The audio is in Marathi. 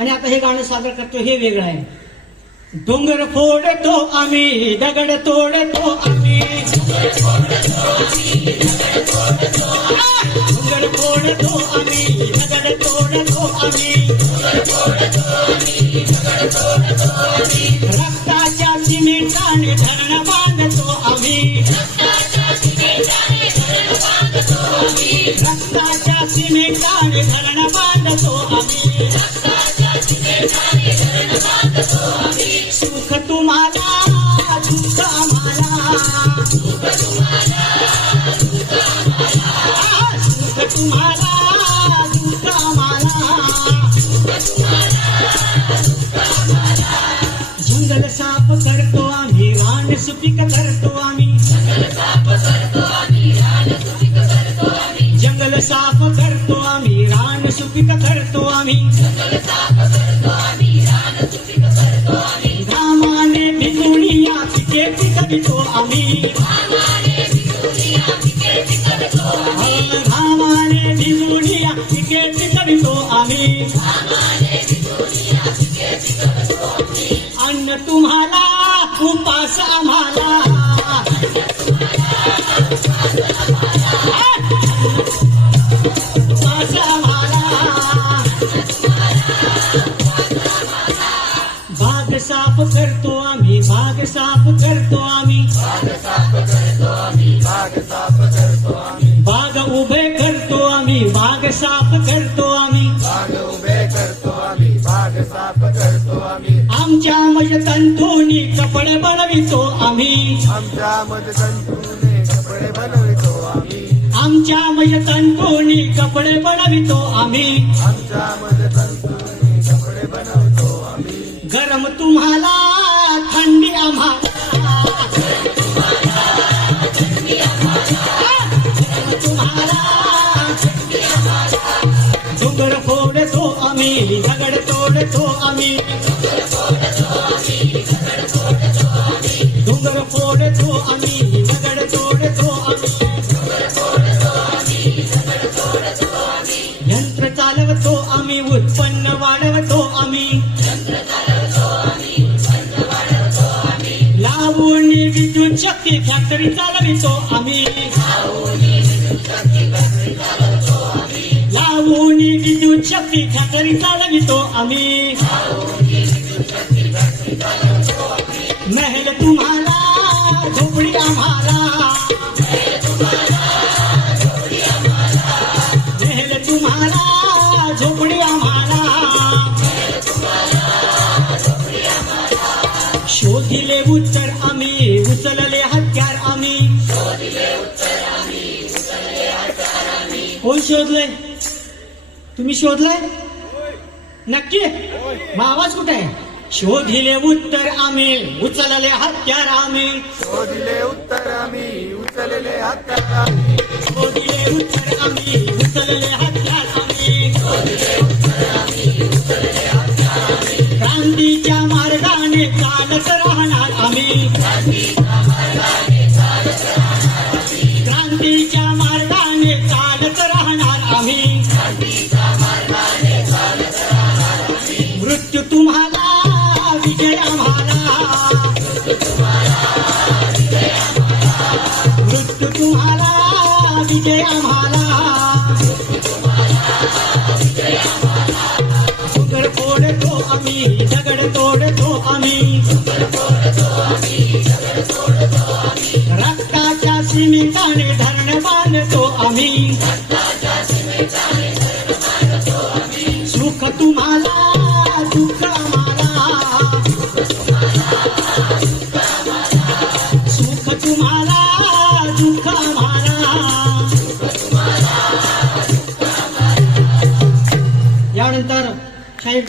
आणि आता हे गाणं सादर करतो हे वेगळं आहे. डोंगर फोडतो आम्ही, दगड तोडतो आम्ही, डोंगर फोडतो आम्ही, दगड तोडतो आम्ही, रक्ताच्या सिमेंटाने धरण बांधतो आम्ही, रक्ताच्या सिमेंटाने धरण बांधतो आम्ही, सुख तुम्हाला दुःख आम्हाला, सुख तुम्हाला दुःख आम्हाला, जंगल साफ करतो आम्ही, रान सुपीक करतो आम्ही, जंगल साफ करतो आम्ही, रान सुपीक करतो आम्ही, घामाने भिजूनिया पिके पिकवितो आम्ही, घामाने भिजूनिया पिके पिकवितो आम्ही, अन्न तुम्हाला उपास आम्हाला, उपास आम्हाला, बाग साफ करतो आम्ही, बाग साफ करतो आम्ही, बाग उभे करतो आम्ही, बाग साफ करतो आम्ही, आमच्या मजतंतूनी कपडे बनवितो आम्ही, आमच्या मजतंतूनी कपडे बनवितो आम्ही, गरम तुम्हाला थंडी आम्हाला, डोंगर फोडतो आम्ही, दगड तोडतो आम्ही, डोंगर फोडतो आम्ही, दगड तोडतो आम्ही, यंत्र चालवतो आम्ही, उत्पन्न वाढवतो आम्ही, लावून विद्युत शक्ती फॅक्टरी चालवितो आम्ही, लावून विद्युत शक्ती फॅक्टरी चालवितो आम्ही, महल तुम्हाला झोपडी आम्हाला, महल तुम्हाला झोपडी आम्हाला, शोधिले उत्तर आम्ही, उचलले हत्यार आम्ही, कोण शोधलंय? तुम्ही शोधलंय नक्की? मग आवाज कुठे आहे? शोधिले उत्तर आम्ही, उचलले हत्यार आम्ही, शोधिले उत्तर आम्ही, उचलले हत्यार आम्ही, शोधिले उत्तर आम्ही, उचलले हत्यार आम्ही, क्रांतीच्या मार्गाने चालत राहणार आम्ही, क्रांतीच्या मार्गाने चालत राहणार आम्ही, मृत्यू तुम्हाला विजय आम्हाला, मृत्यू तुम्हाला विजय आम्हाला, डोंगर फोडतो आम्ही, दगड तोडतो आम्ही, रक्ताच्या सिमेंटाने धरण बांधतो आम्ही, सुख तुम्हाला दुःख आम्हाला, सुख तुम्हाला दुःख आम्हाला. यानंतर साहेब